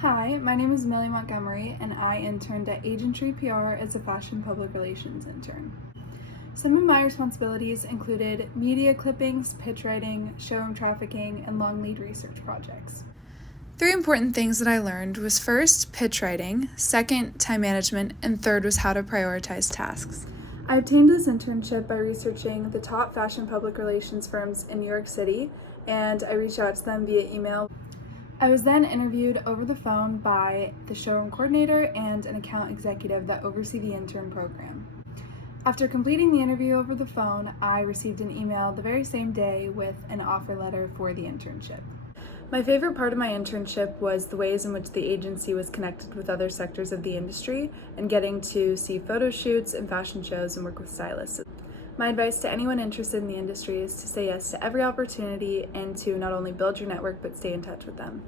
Hi, my name is Millie Montgomery, and I interned at Agentry PR as a fashion public relations intern. Some of my responsibilities included media clippings, pitch writing, showroom trafficking, and long lead research projects. Three important things that I learned was first, pitch writing, second, time management, and third was how to prioritize tasks. I obtained this internship by researching the top fashion public relations firms in New York City, and I reached out to them via email. I was then interviewed over the phone by the showroom coordinator and an account executive that oversee the intern program. After completing the interview over the phone, I received an email the very same day with an offer letter for the internship. My favorite part of my internship was the ways in which the agency was connected with other sectors of the industry and getting to see photo shoots and fashion shows and work with stylists. My advice to anyone interested in the industry is to say yes to every opportunity and to not only build your network but stay in touch with them.